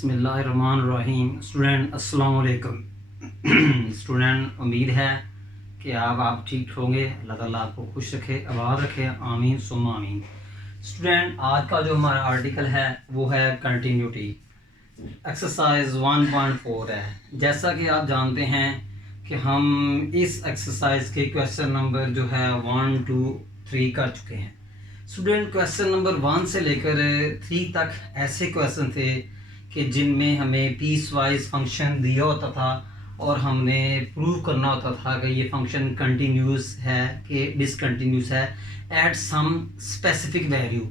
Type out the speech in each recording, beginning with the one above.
बिस्मिल्लाहिर्रहमानिर्रहीम। स्टूडेंट अस्सलाम वालेकुम। स्टूडेंट उम्मीद है कि आप ठीक होंगे। अल्लाह ताला आपको खुश रखे, आबाद रखे, आमीन सुम्मा आमीन। स्टूडेंट आज का जो हमारा आर्टिकल है वो है कंटिन्यूटी। एक्सरसाइज 1.4 है। जैसा कि आप जानते हैं कि हम इस एक्सरसाइज के क्वेश्चन नंबर जो है 1, 2, 3 कर चुके हैं। स्टूडेंट क्वेश्चन नंबर 1 से लेकर 3 तक ऐसे क्वेश्चन थे कि जिनमें हमें पीस वाइज फंक्शन दिया होता था और हमने प्रूव करना होता था कि ये फंक्शन कंटिन्यूस है कि डिसकंटिन्यूस है एट सम स्पेसिफिक वैल्यू,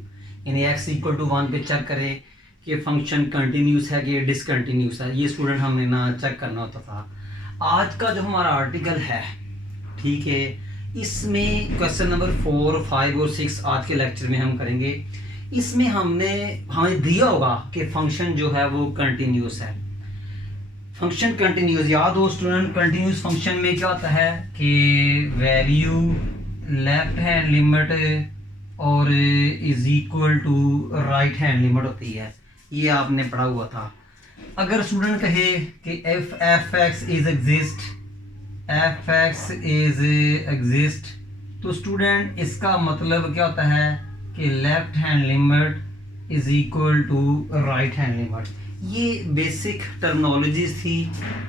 यानी x इक्वल टू 1 पे चेक करें कि फंक्शन कंटिन्यूस है कि डिसकंटिन्यूस है। ये स्टूडेंट हमने ना चेक करना होता था। आज का जो हमारा आर्टिकल है, ठीक है, इसमें क्वेश्चन नंबर 4, 5 और 6 आज के लेक्चर में हम करेंगे। इसमें हमें दिया होगा कि फंक्शन जो है वो कंटिन्यूस है। फंक्शन कंटिन्यूस याद हो स्टूडेंट, कंटिन्यूस फंक्शन में क्या होता है कि वैल्यू लेफ्ट हैंड लिमिट और is equal to right hand limit होती है। ये आपने पढ़ा हुआ था। अगर स्टूडेंट कहे कि एफ एक्स इज एग्जिस्ट तो स्टूडेंट इसका मतलब क्या होता है कि left hand limit is equal to right hand limit. ये बेसिक टर्मिनोलॉजीज थी,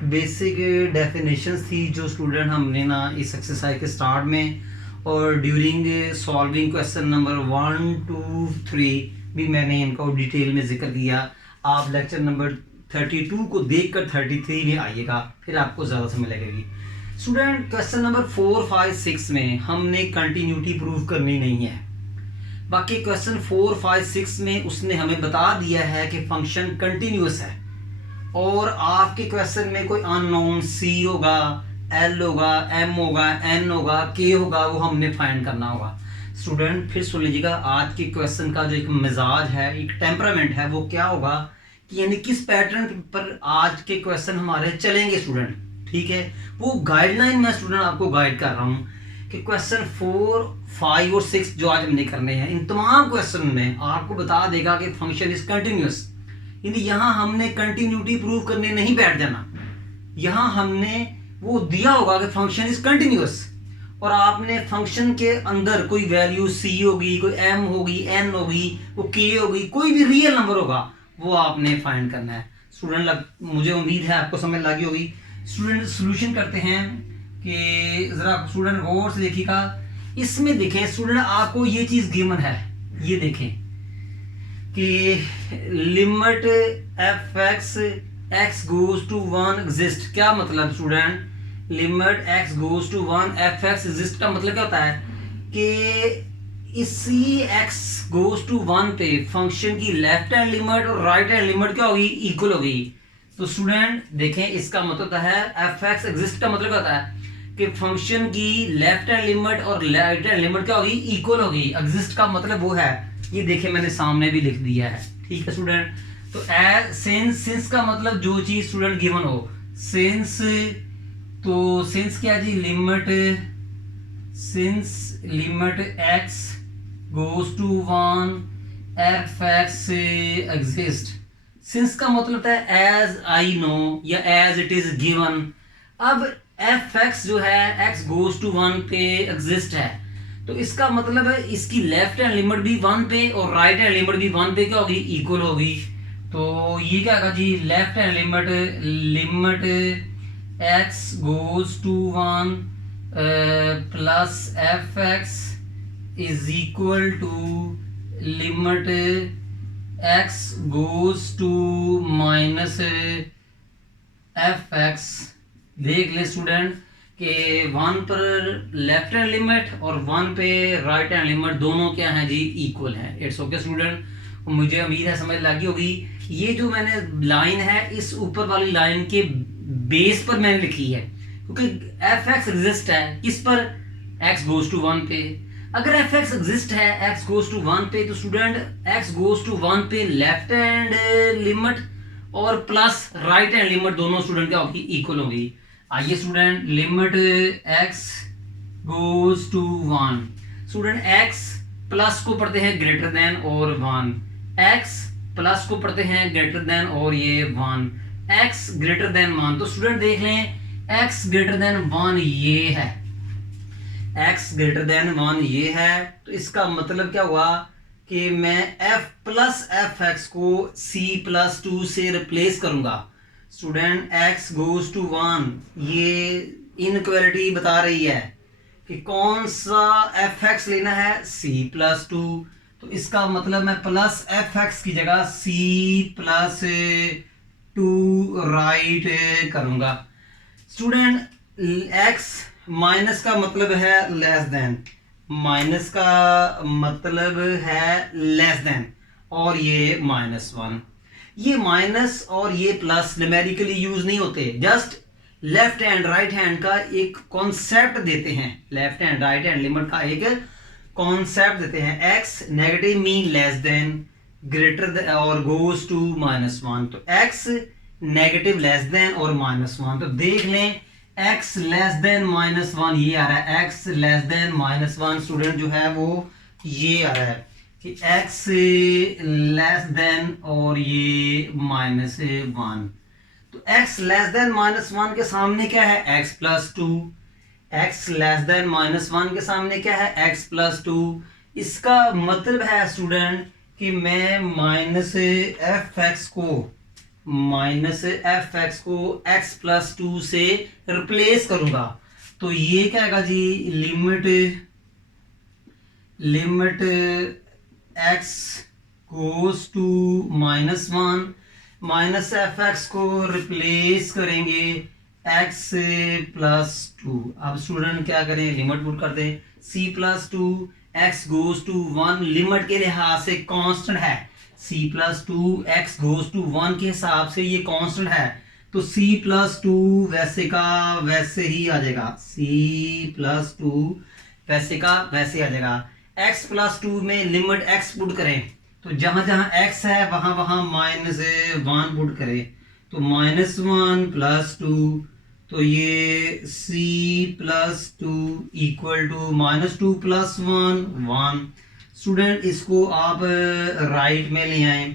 बेसिक डेफिनेशंस थी जो स्टूडेंट हमने ना इस एक्सरसाइज के स्टार्ट में और ड्यूरिंग सॉल्विंग क्वेश्चन नंबर 1, 2, 3 भी मैंने इनका डिटेल में जिक्र किया। आप लेक्चर नंबर 32 को देखकर 33 में आइएगा, फिर आपको ज़्यादा समझ लगेगी। स्टूडेंट क्वेश्चन नंबर 4, 5, 6 में हमने कंटिन्यूटी प्रूव करनी नहीं है। बाकी क्वेश्चन 4, 5, 6 में उसने हमें बता दिया है कि फंक्शन कंटिन्यूस है और आपके क्वेश्चन में कोई अननोन सी होगा, एल होगा, एम होगा, एन होगा, के होगा, वो हमने फाइंड करना होगा। स्टूडेंट फिर सुन लीजिएगा, आज के क्वेश्चन का जो एक मिजाज है, एक टेम्परामेंट है, वो क्या होगा कि यानी किस पैटर्न पर आज के क्वेश्चन हमारे चलेंगे स्टूडेंट, ठीक है। वो गाइडलाइन में स्टूडेंट आपको गाइड कर रहा हूँ कि क्वेश्चन 4, 5 और 6 जो आज हमने करने हैं, इन तमाम क्वेश्चन में आपको बता देगा कि फंक्शन इज कंटिन्यूस। यानी यहाँ हमने कंटिन्यूटी प्रूव करने नहीं बैठ जाना। यहाँ हमने वो दिया होगा कि फंक्शन इज कंटिन्यूस और आपने फंक्शन के अंदर कोई वैल्यू सी होगी, कोई एम होगी, एन होगी, वो के होगी, कोई भी रियल नंबर होगा, वो आपने फाइंड करना है। स्टूडेंट मुझे उम्मीद है आपको समझ लगी होगी। स्टूडेंट सोल्यूशन करते हैं कि जरा स्टूडेंट गौर से देखिएगा। इसमें देखें स्टूडेंट, आपको ये चीज गिवन है, ये देखें कि limit F X goes to 1 exist. क्या मतलब student, limit x goes to 1 F x exist का मतलब क्या होता है कि इसी एक्स गोज टू 1 पे फंक्शन की लेफ्ट हैंड लिमिट और राइट हैंड लिमिट क्या होगी, इक्वल होगी। तो स्टूडेंट देखें, इसका मतलब है एफ एक्स एग्जिस्ट का मतलब होता है कि फंक्शन की लेफ्ट हैंड लिमिट और राइट हैंड लिमिट क्या होगी, इक्वल होगी। एग्जिस्ट का मतलब वो है, ये देखें मैंने सामने भी लिख दिया है, ठीक है स्टूडेंट। तो सिंस का मतलब जो चीज स्टूडेंट गिवन हो, सिंस, तो सिंस क्या जी, limit x goes to 1 F x exist. Since का मतलब है एज आई नो या एज इट इज गिवन। अब एफ एक्स जो है एक्स गोज टू 1 पे एग्जिस्ट है, तो इसका मतलब है इसकी लेफ्ट हैंड लिमिट भी 1 पे और राइट हैंड लिमिट भी 1 पे क्या होगी, इक्वल होगी। तो ये क्या होगा जी, left hand limit x goes to 1 plus F x is equal to limit x goes to minus F x. देख ले स्टूडेंट कि 1 पर लेफ्ट हैंड लिमिट और 1 पे राइट हैंड लिमिट दोनों क्या हैं जी, इक्वल हैं। इट्स ओके स्टूडेंट, मुझे उम्मीद है समझ लगी होगी। ये जो मैंने लाइन है, इस ऊपर वाली लाइन के बेस पर मैंने लिखी है, क्योंकि एफ एक्स एग्जिस्ट है किस पर, एक्स गोज टू 1 पे। अगर एफ एक्स एग्जिस्ट है एक्स गोज टू 1 पे, तो स्टूडेंट एक्स गोज टू 1 पे लेफ्ट हैंड लिमिट और प्लस राइट हैंड लिमिट दोनों स्टूडेंट क्या होगी, इक्वल होगी। आइए student, limit x goes to 1, student x plus को पढ़ते हैं ग्रेटर देन और 1, एक्स प्लस को पढ़ते हैं ग्रेटर देन और ये 1, x ग्रेटर देन 1। तो स्टूडेंट देख लें x ग्रेटर देन 1 ये है, x ग्रेटर देन 1 ये है। तो इसका मतलब क्या हुआ कि मैं f प्लस एफ एक्स को c प्लस 2 से रिप्लेस करूंगा। स्टूडेंट x गोज टू 1, ये इनइक्वालिटी बता रही है कि कौन सा एफ एक्स लेना है, c प्लस 2। तो इसका मतलब मैं प्लस एफ एक्स की जगह c प्लस 2 राइट करूंगा। स्टूडेंट x माइनस का मतलब है लेस देन, माइनस का मतलब है लेस देन, और ये -1। ये माइनस और ये प्लस न्यूमेरिकली यूज नहीं होते, just left hand right hand का एक कॉन्सेप्ट देते हैं, left hand right hand limit का एक कॉन्सेप्ट देते हैं। x negative mean less than, greater और गोज टू -1। तो x नेगेटिव लेस देन और -1। तो देख लें x लेस देन -1 ये आ रहा है, x लेस देन -1 स्टूडेंट जो है वो ये आ रहा है कि x लेस देन और ये -1। तो x लेस देन -1 के सामने क्या है, x plus 2। x less then -1 के सामने क्या है, x प्लस 2। इसका मतलब है स्टूडेंट कि मैं -f(x) को x प्लस 2 से रिप्लेस करूंगा। तो ये क्या आएगा जी, limit x goes to -1, -f(x) को रिप्लेस करेंगे x प्लस 2। अब स्टूडेंट क्या करें, लिमिट पुट कर दें, c plus 2 x goes to 1 limit के लिहाज से कांस्टेंट है, c plus 2 x goes to 1 के हिसाब से ये कांस्टेंट है। तो c प्लस 2 वैसे का वैसे ही आ जाएगा, c प्लस 2 वैसे का वैसे आ जाएगा। x प्लस 2 में लिमिट x पुट करें, तो जहां जहां x है वहां वहां -1 पुट करें, तो -1 प्लस 2, तो ये c plus 2 equal to -2 plus 1। Student इसको आप राइट में ले आए,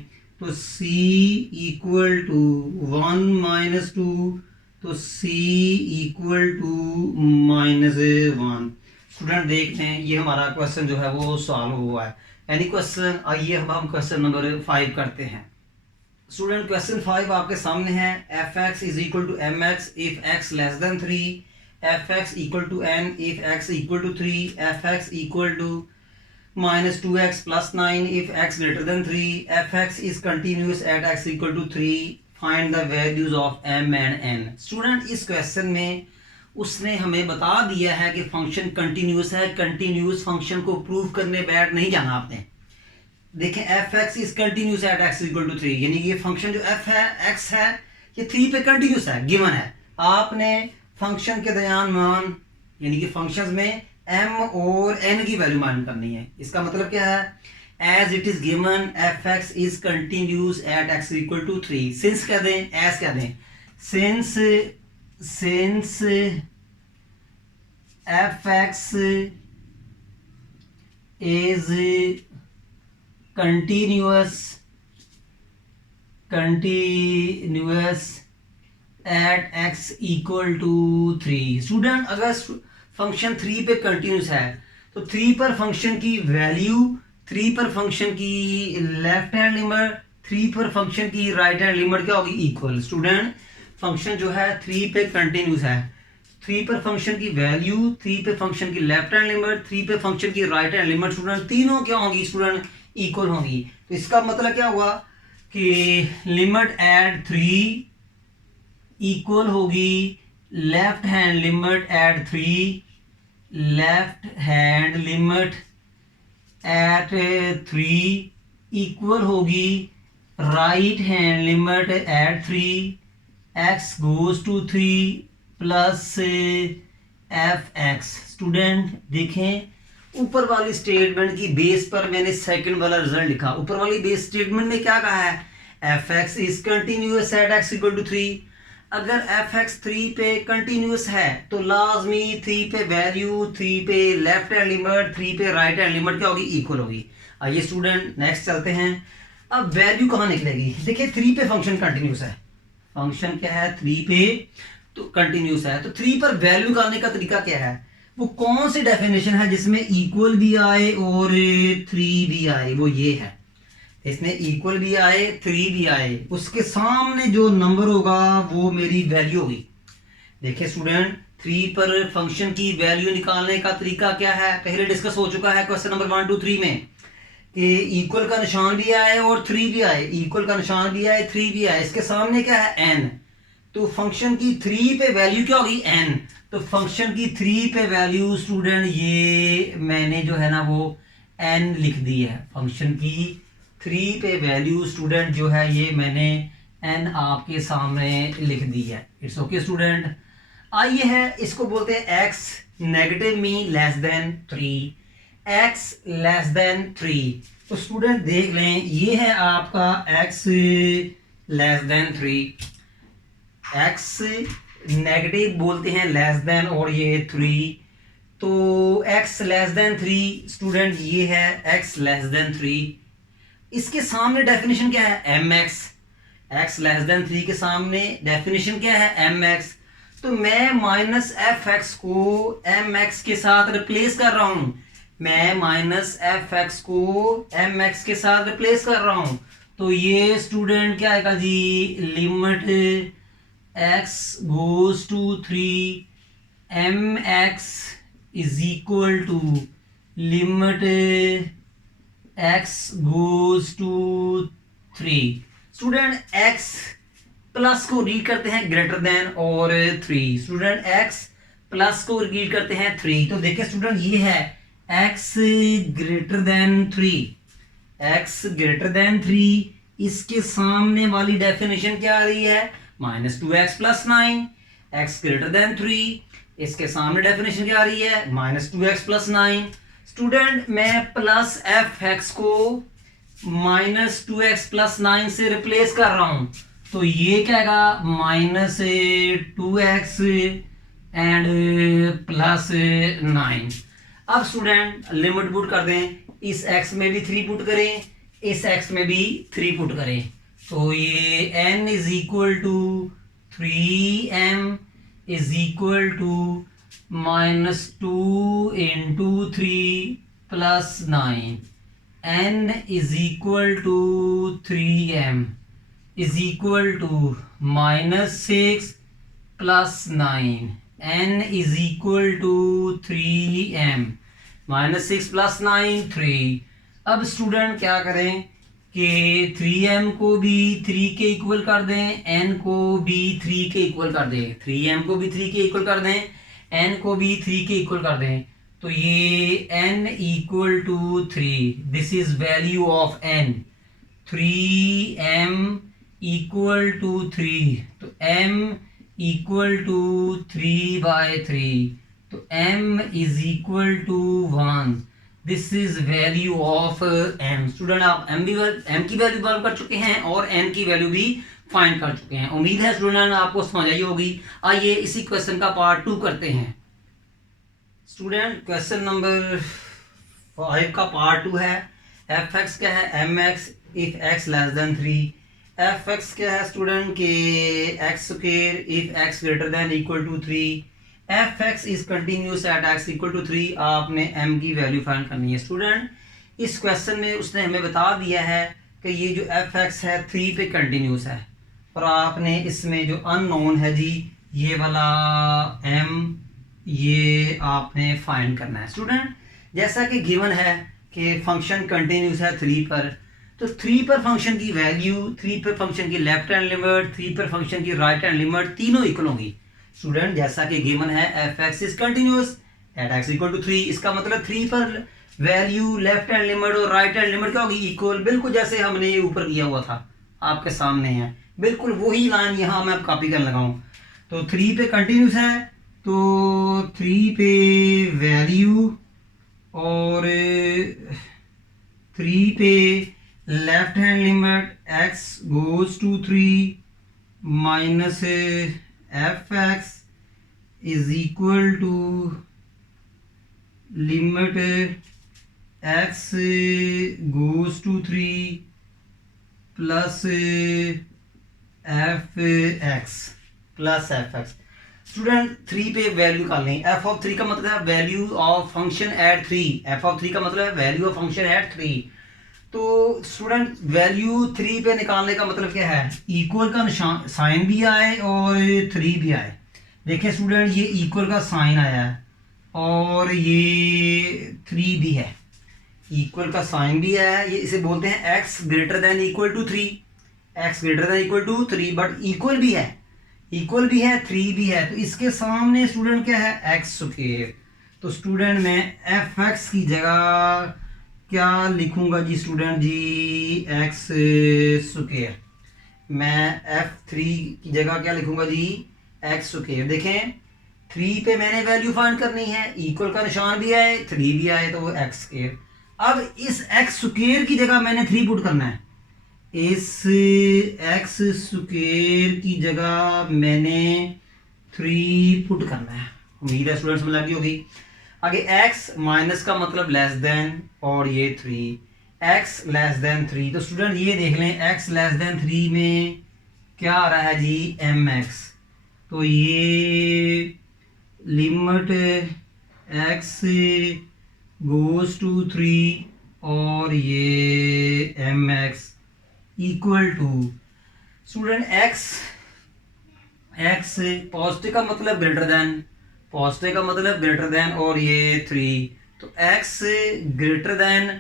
तो c इक्वल टू 1 - 2, तो c इक्वल टू -1। स्टूडेंट देखते हैं ये हमारा क्वेश्चन जो है वो सॉल्व हुआ है। यानी क्वेश्चन, आइए अब हम क्वेश्चन नंबर 5 करते हैं। स्टूडेंट क्वेश्चन 5 आपके सामने है, f(x) is equal to mx if x less than 3, f(x) equal to n if x equal to 3, f(x) equal to -2x plus 9 if x greater than 3, f(x) is continuous at x equal to 3, find the values of m and n। Student इस question में उसने हमें बता दिया है कि function continuous है, continuous function को प्रूव करने बैठ नहीं जाना आपने। देखें f(x) is continuous at x equal to 3, यानी ये फंक्शन जो f है x है ये 3 पे कंटिन्यूस है, गिवन है। आपने फंक्शन के दरमियान मान यानी कि फंक्शंस में m और n की वैल्यू मान करनी है। इसका मतलब क्या है, as it is given f(x) is continuous at x equal to 3। Since क्या दें, एज क्या दें, since f(x) is continuous at x equal to 3। Student अगर फंक्शन 3 पे कंटिन्यूस है तो 3 पर फंक्शन की वैल्यू, 3 पर फंक्शन की लेफ्ट हैंड लिमिट, 3 पर फंक्शन की राइट हैंड लिमिट क्या होगी, इक्वल। स्टूडेंट फंक्शन जो है 3 पे कंटिन्यूस है, 3 पर फंक्शन की वैल्यू, 3 पे फंक्शन की लेफ्ट हैंड लिमिट, 3 पे फंक्शन की राइट हैंड लिमिट, स्टूडेंट तीनों क्या होंगी, स्टूडेंट इक्वल होंगी। तो इसका मतलब क्या हुआ कि लिमिट एट 3 इक्वल होगी left hand limit at 3, left hand limit at 3 equal होगी right hand limit at 3, x goes to 3 plus f(x). Student देखें ऊपर वाली स्टेटमेंट की बेस पर मैंने सेकंड वाला रिजल्ट लिखा। ऊपर वाली बेस स्टेटमेंट ने क्या कहा है, f(x) is continuous at x equal to 3। अगर f(x) 3 पे कंटिन्यूस है तो लाजमी 3 पे वैल्यू, 3 पे लेफ्ट हैंड लिमिट, 3 पे राइट हैंड लिमिट क्या होगी, इक्वल होगी। आइए स्टूडेंट नेक्स्ट चलते हैं। अब वैल्यू कहाँ निकलेगी? देखिए 3 पे फंक्शन कंटिन्यूस है, फंक्शन क्या है 3 पे तो कंटिन्यूस है, तो 3 पर वैल्यू निकालने का तरीका क्या है? वो कौन सी डेफिनेशन है जिसमें इक्वल भी आए और 3 भी आए? वो ये है, इसमें इक्वल भी आए 3 भी आए, उसके सामने जो नंबर होगा वो मेरी वैल्यू होगी। देखिए स्टूडेंट 3 पर फंक्शन की वैल्यू निकालने का तरीका क्या है, पहले डिस्कस हो चुका है क्वेश्चन नंबर 1 2 3 में कि इक्वल का निशान भी आए और 3 भी आए, इक्वल का निशान भी आए 3 भी आए, इसके सामने क्या है n, तो फंक्शन की 3 पे वैल्यू क्या होगी n, तो फंक्शन की 3 पे वैल्यू स्टूडेंट ये मैंने जो है ना वो n लिख दी है, फंक्शन की 3 पे वैल्यू स्टूडेंट जो है ये मैंने n आपके सामने लिख दी है। It's okay student. आइए है इसको बोलते हैं x negative mean less than 3, x less than 3, तो स्टूडेंट देख लें ये है आपका x less than 3, x negative बोलते हैं लेस देन और ये 3, तो x लेस देन 3 स्टूडेंट ये है x लेस देन 3, इसके सामने डेफिनेशन क्या है mx, x लेस देन 3 के सामने डेफिनेशन क्या है mx, तो मैं माइनस एफ एक्स को एम एक्स के साथ रिप्लेस कर रहा हूं, मैं माइनस एफ एक्स को एम एक्स के साथ रिप्लेस कर रहा हूं, तो ये स्टूडेंट क्या आएगा जी, limit x goes to 3 m x is equal to limit x goes to 3। Student x plus को रीड करते हैं ग्रेटर देन और 3, स्टूडेंट x प्लस को रीड करते हैं 3, तो देखिए स्टूडेंट ये है x greater than 3, x greater than 3, इसके सामने वाली डेफिनेशन क्या आ रही है -2x plus 9, x greater than 3, इसके सामने डेफिनेशन क्या आ रही है -2x प्लस 9, स्टूडेंट मैं प्लस एफ एक्स को -2x प्लस 9 से रिप्लेस कर रहा हूं, तो ये क्या आएगा -2x एंड प्लस 9। अब स्टूडेंट लिमिट पुट कर दें, इस x में भी 3 पुट करें, इस x में भी 3 पुट करें, तो ये n is equal to 3m is equal to -2 into 3 plus 9, n is equal to 3m is equal to -6 plus 9, n is equal to 3m, -6 plus 9 3। अब स्टूडेंट क्या करें कि 3m को भी 3 के इक्वल कर दें, n को भी 3 के इक्वल कर दें, 3m को भी 3 के इक्वल कर दें, n को भी 3 के इक्वल कर दें, तो ये n equal to 3, this is value of n, 3m equal to 3, तो m इक्वल टू 3/3, तो m is equal to 1, this is value of m। Student आप m की वैल्यू फाइंड कर चुके हैं और n की वैल्यू भी फाइंड कर चुके हैं, उम्मीद है स्टूडेंट आपको समझ आई होगी। आइए इसी क्वेश्चन का पार्ट 2 करते हैं। स्टूडेंट क्वेश्चन नंबर 5 का पार्ट 2 है, एफ एक्स क्या है mx if x less than 3, F X क्या है student K X square if X greater than equal to 3, F x is continuous at X equal to 3, आपने m की value find करनी है। Student इस question में उसने हमें बता दिया है कि ये जो एफ एक्स है 3 पे कंटिन्यूस है, और आपने इसमें जो अननोन है जी ये वाला m ये आपने फाइंड करना है। स्टूडेंट जैसा कि गिवन है कि फंक्शन कंटिन्यूस है 3 पर, तो 3 पर फंक्शन की वैल्यू, 3 पर फंक्शन की लेफ्ट हैंड लिमिट, 3 पर फंक्शन की राइट हैंड लिमिट तीनों इक्वल होंगी। स्टूडेंट जैसा कि गिवन है F x is continuous at X equal to 3, इसका मतलब 3 पर वैल्यू लेफ्ट हैंड लिमिट और राइट हैंड लिमिट क्या होगी इक्वल, बिल्कुल जैसे हमने ये ऊपर किया हुआ था आपके सामने है, बिल्कुल वही लाइन यहाँ मैं कॉपी करने लगा हूँ। तो 3 पे कंटिन्यूस है, तो 3 पे वैल्यू और 3 पे left hand limit x goes to 3 minus F x is equal to limit x goes to 3 plus F X plus F X. Student 3 पे वैल्यू निकालनी है। एफ ऑफ 3 का मतलब है value of function at 3। F of 3 का मतलब है value of function at 3। तो स्टूडेंट वैल्यू 3 पे निकालने का मतलब क्या है, इक्वल का निशान साइन भी आए और 3 भी आए। देखिए स्टूडेंट ये इक्वल का साइन आया है और ये 3 भी है, इक्वल का साइन भी है। ये इसे बोलते हैं x greater than equal to 3, x greater than equal to 3, but equal भी है, इक्वल भी है, 3 भी है। तो इसके सामने स्टूडेंट क्या है, x स्क्वायर। तो स्टूडेंट मैं एफ एक्स की जगह क्या लिखूंगा जी स्टूडेंट जी, x स्क्वायर। मैं f3 की जगह क्या लिखूंगा जी, x स्क्वायर। देखें 3 पे मैंने वैल्यू फाइंड करनी है, इक्वल का निशान भी आए 3 भी आए तो वो x स्क्वायर। अब इस x स्क्वायर की जगह मैंने 3 पुट करना है, इस x स्क्वायर की जगह मैंने 3 पुट करना है। उम्मीद है स्टूडेंट्स में लगी होगी। आगे x माइनस का मतलब लेस देन और ये 3, x लेस देन 3। तो स्टूडेंट ये देख लें x लेस देन 3 में क्या आ रहा है जी, mx। तो ये लिमिट x गोज टू 3 और ये mx equal to student x positive का मतलब ग्रेटर देन, पॉजिटिव का मतलब ग्रेटर देन और ये 3। तो x greater than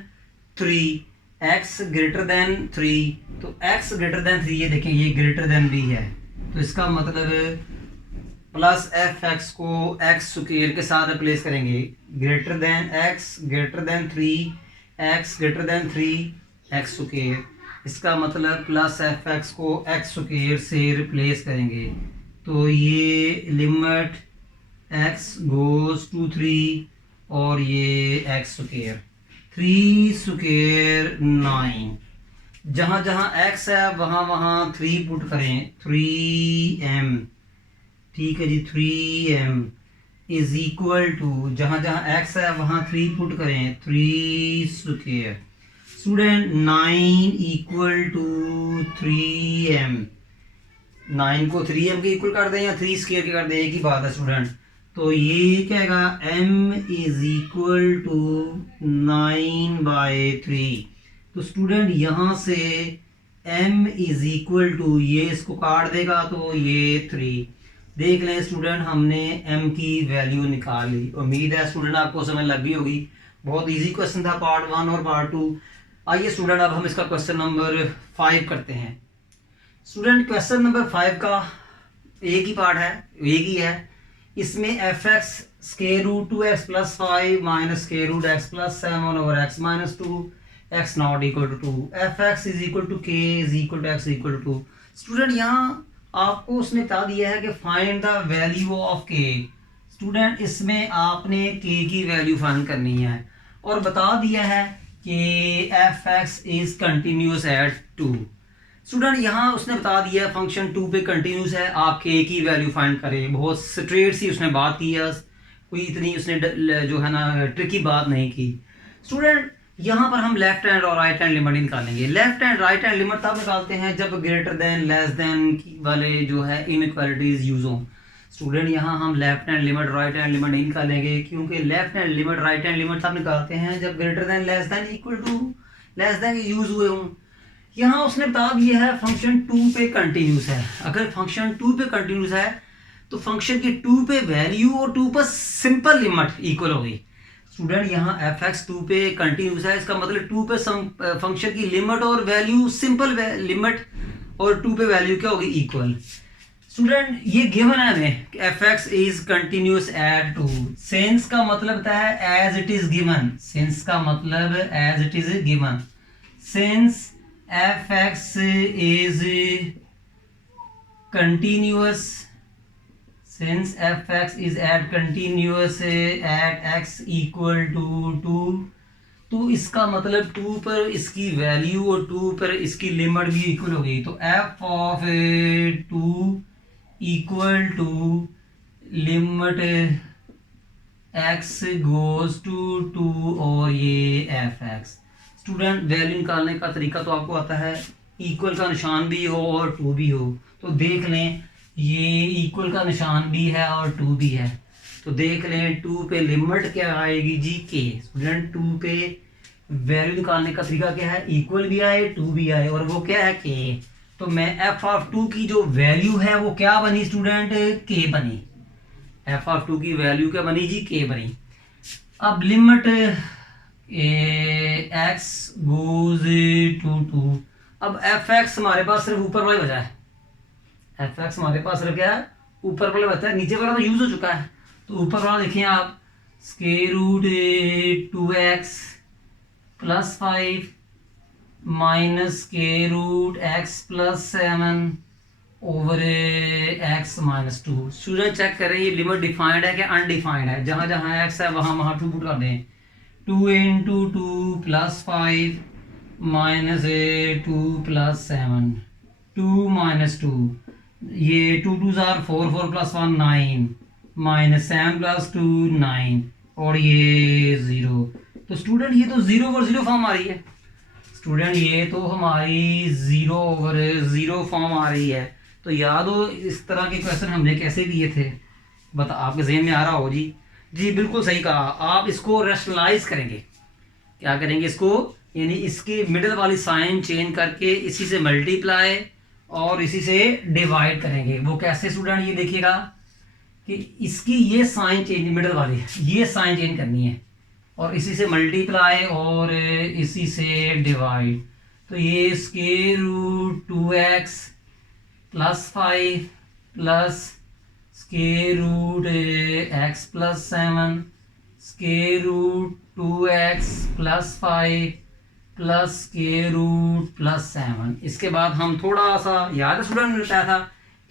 3, x greater than 3। तो x ग्रेटर देन 3, ये देखें ये ग्रेटर देन भी है, तो इसका मतलब प्लस एफ एक्स को एक्स स्क्वायर के साथ रिप्लेस करेंगे। Greater than x greater than 3, x greater than 3 x square. इसका मतलब प्लस एफ एक्स को एक्स स्क्वायर से रिप्लेस करेंगे। तो ये लिमिट x गोज टू 3 और ये एक्स स्क्वायर, 3 स्क्वायर 9। जहाँ जहाँ x है वहाँ वहाँ 3 पुट करें, 3m। ठीक है जी, 3m इज इक्वल टू जहाँ जहाँ x है वहाँ 3 पुट करें, 3 square. Student 9 equal to 3m। 9 को 3m के इक्वल कर दें या 3 स्क्वायर के कर दें, एक ही बात है स्टूडेंट। तो ये क्या है, m इज इक्वल टू 9/3। तो स्टूडेंट यहाँ से m इज इक्वल टू, ये इसको काट देगा तो ये 3। देख लें स्टूडेंट हमने m की वैल्यू निकाल ली। उम्मीद है स्टूडेंट आपको समझ लग गई होगी। बहुत इजी क्वेश्चन था पार्ट 1 और पार्ट 2। आइए स्टूडेंट अब हम इसका क्वेश्चन नंबर 5 करते हैं। स्टूडेंट क्वेश्चन नंबर 5 का एक ही पार्ट है, एक ही है। इसमें F X square root 2x plus 5 minus square root x plus 7 over x minus 2 x not equal to 2, F x is equal to k is equal to x equal to 2। Student यहाँ आपको उसने बता दिया है कि find the value of k। Student इसमें आपने k की वैल्यू फाइंड करनी है और बता दिया है कि F x is continuous at 2। Student यहाँ उसने बता दिया फंक्शन 2 पे कंटिन्यूस है, आप k की वैल्यू फाइंड करें। बहुत स्ट्रेट सी उसने बात की है, कोई इतनी उसने जो है ना ट्रिकी बात नहीं की। स्टूडेंट यहाँ पर हम लेफ्ट हैंड और राइट हैंड लिमिट निकालेंगे। Left hand right hand limit तब निकालते हैं जब ग्रेटर देन लेस देन वाले जो है इनइक्वालिटीज यूज हों। स्टूडेंट यहाँ हम left hand limit right hand limit नहीं निकालेंगे, क्योंकि left hand limit right hand limit तब निकालते हैं जब greater than less than equal to less than use हुए हों। यहाँ उसने बता दिया है फंक्शन 2 पे कंटिन्यूस है। अगर फंक्शन 2 पे कंटिन्यूस है तो फंक्शन की 2 पे वैल्यू और 2 पर सिंपल लिमिट इक्वल होगी। स्टूडेंट यहाँ एफ एक्स 2 पे कंटिन्यूस है, इसका मतलब 2 पे फंक्शन की लिमिट और वैल्यू सिंपल लिमिट और 2 पे वैल्यू क्या होगी, इक्वल। स्टूडेंट ये गिवन है हमें F x is continuous at 2। Since का मतलब होता है as it is given, since का मतलब as it is given. Since F x is continuous, since f(x) is at continuous at x equal to 2, तो इसका मतलब 2 पर इसकी वैल्यू और 2 पर इसकी लिमिट भी इक्वल होगी। तो f of 2 equal to limit x goes to 2 और ये f(x). स्टूडेंट वैल्यू निकालने का तरीका तो आपको आता है, इक्वल का निशान भी हो और टू भी हो। तो देख लें ये इक्वल का निशान भी है और टू भी है, तो देख लें टू पे लिमिट क्या आएगी जी के। स्टूडेंट टू पे वैल्यू निकालने का तरीका क्या है, इक्वल भी आए टू भी आए और वो क्या है के। तो मैं एफ ऑफ टू की जो वैल्यू है वो क्या बनी स्टूडेंट, के बनी। एफ ऑफ टू की वैल्यू क्या बनी जी, के बनी। अब limit x goes to two, अब एफ एक्स हमारे पास सिर्फ ऊपर वाला बचा है, एफ एक्स हमारे पास सिर्फ क्या है, ऊपर वाला बचा है, नीचे वाला तो यूज हो चुका है। तो ऊपर वाला देखिए आप, square root 2x plus 5 minus square root x plus 7 over x minus 2। Student check करें ये लिमिट डिफाइंड है क्या अनडिफाइंड है, जहां जहां x है वहां वहां 2 पुट कर दें। 2 into 2 plus 5 minus 2 plus 7, 2 minus 2, ये 2 2 जार 4, 4 प्लस 1 9, माइनस 7 प्लस 2 9 और ये 0। तो स्टूडेंट ये तो 0 ओवर 0 फॉर्म आ रही है, स्टूडेंट ये तो हमारी 0 ओवर 0 फॉर्म आ रही है। तो याद हो इस तरह के क्वेश्चन हमने कैसे किए थे, बता आपके जहन में आ रहा हो जी। जी बिल्कुल सही कहा, आप इसको रैशनलाइज करेंगे, क्या करेंगे इसको, यानी इसके मिडिल वाली साइन चेंज करके इसी से मल्टीप्लाई और इसी से डिवाइड करेंगे। वो कैसे स्टूडेंट, ये देखिएगा कि इसकी ये साइन चेंज मिडिल वाली ये साइन चेंज करनी है और इसी से मल्टीप्लाई और इसी से डिवाइड। तो ये square root 2x plus 5 plus square root x plus 7 square root 2x plus 5 plus square root plus 7। इसके बाद हम थोड़ा सा याद है स्टूडेंट ने बताया था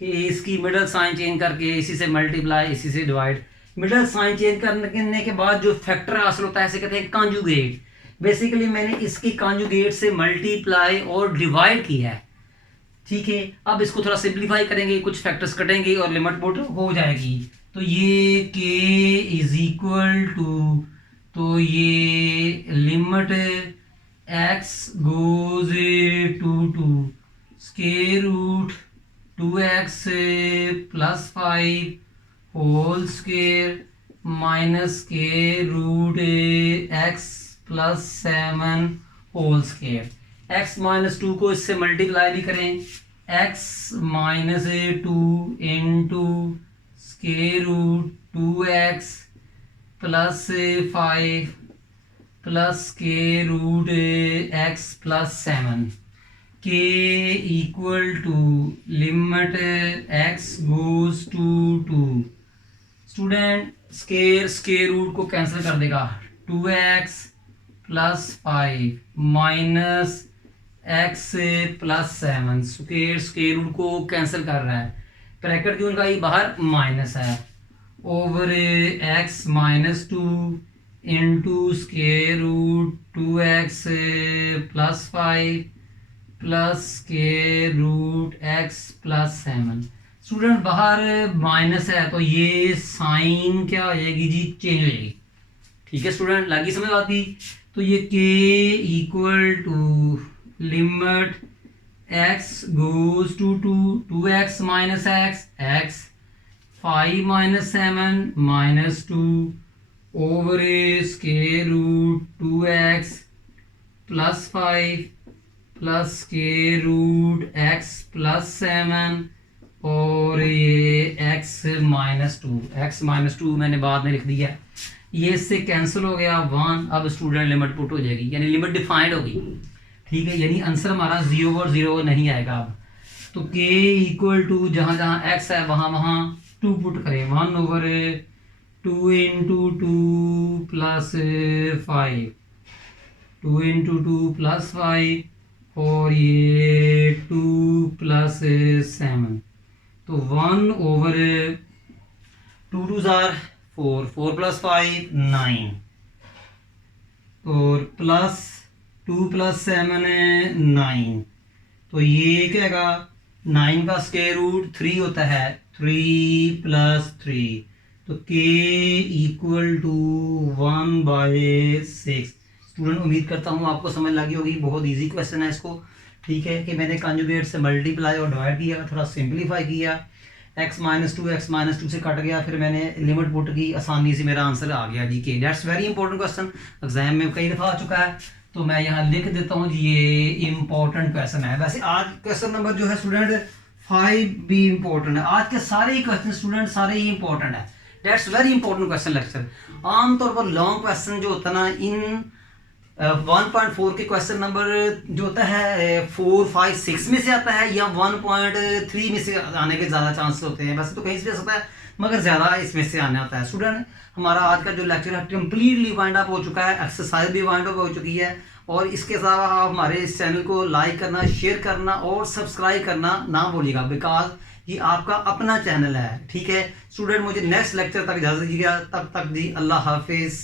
कि इसकी मिडल साइन चेंज करके इसी से मल्टीप्लाई इसी से डिवाइड। मिडल साइन चेंज करने के बाद जो फैक्टर हासिल होता है इसे कहते हैं कॉन्जुगेट। बेसिकली मैंने इसकी कॉन्जुगेट से मल्टीप्लाई और डिवाइड किया है, ठीक है। अब इसको थोड़ा सिंप्लीफाई करेंगे, कुछ फैक्टर्स कटेंगे और लिमिट पुट हो जाएगी। तो ये k इज इक्वल टू, तो ये limit x goes to square root 2x plus 5 whole square minus square root x plus 7 whole square. x minus 2 को इससे मल्टीप्लाई भी करें, x minus 2 into square root 2x plus 5 plus square root x plus 7। k equal to limit x goes to 2। Student square root को cancel कर देगा, 2x plus 5 minus x plus 7, square root को cancel कर रहा है, bracket क्यों लगाई बाहर, माइनस है, over x minus 2 into square root 2x plus 5 plus square root x plus 7। Student बाहर माइनस है तो ये साइन क्या हो जाएगी जी, चेंज हो जाएगी, ठीक है स्टूडेंट, लगी समझ आती। तो ये k equal to limit x goes to 2x minus x 5 minus 7 minus 2 over square root 2x plus 5 plus square root x plus 7 और ये x माइनस 2 मैंने बाद में लिख दिया, ये इससे कैंसिल हो गया 1। अब स्टूडेंट लिमिट पुट हो जाएगी, यानी लिमिट डिफाइंड होगी, ठीक है, यानी आंसर हमारा 0 और 0 नहीं आएगा। अब तो k इक्वल टू जहाँ जहाँ x है वहाँ वहाँ 2 पुट करें, 1 over 2 into 2 plus 5, 2 into 2 plus 5 और ये 2 प्लस 7। तो 1 ओवर 2 2 जार 4, 4 प्लस 5 9 और प्लस 2 प्लस 7 9। तो ये क्या है, 9 का स्क्वायर रूट 3 होता है, 3 प्लस 3। तो k इक्वल टू 1/6। स्टूडेंट उम्मीद करता हूँ आपको समझ लगी होगी, बहुत इजी क्वेश्चन है इसको, ठीक है, कि मैंने कंजुगेट से मल्टीप्लाई और डिवाइड किया, थोड़ा सिंप्लीफाई किया, x-2 से कट गया, फिर मैंने लिमिट पुट की, आसानी से मेरा आंसर आ गया जी के। That's very important question, exam में कई दफ़ा आ चुका है, तो मैं यहाँ लिख देता हूँ जी, ये इंपॉर्टेंट क्वेश्चन है। वैसे आज क्वेश्चन नंबर जो है स्टूडेंट 5 भी इंपॉर्टेंट है, आज के सारे ही क्वेश्चन स्टूडेंट सारे ही इंपॉर्टेंट है। That's very important question lecture. आमतौर पर लॉन्ग क्वेश्चन जो होता है ना, इन 1.4 के क्वेश्चन नंबर जो होता है 4, 5, 6 में से आता है, या 1.3 में से आने के ज़्यादा चांस होते हैं। वैसे तो कहीं से भी आ सकता है, मगर ज़्यादा इसमें से आने आता है। स्टूडेंट हमारा आज का जो लेक्चर है कम्प्लीटली वाइंड अप हो चुका है, एक्सरसाइज भी वाइंड अप हो चुकी है, और इसके अलावा आप हमारे इस चैनल को लाइक करना, शेयर करना और सब्सक्राइब करना ना भूलिएगा, बिकॉज ये आपका अपना चैनल है, ठीक है स्टूडेंट। मुझे नेक्स्ट लेक्चर तक इजाज़त दीजिएगा, तब तक जी अल्लाह हाफिज़।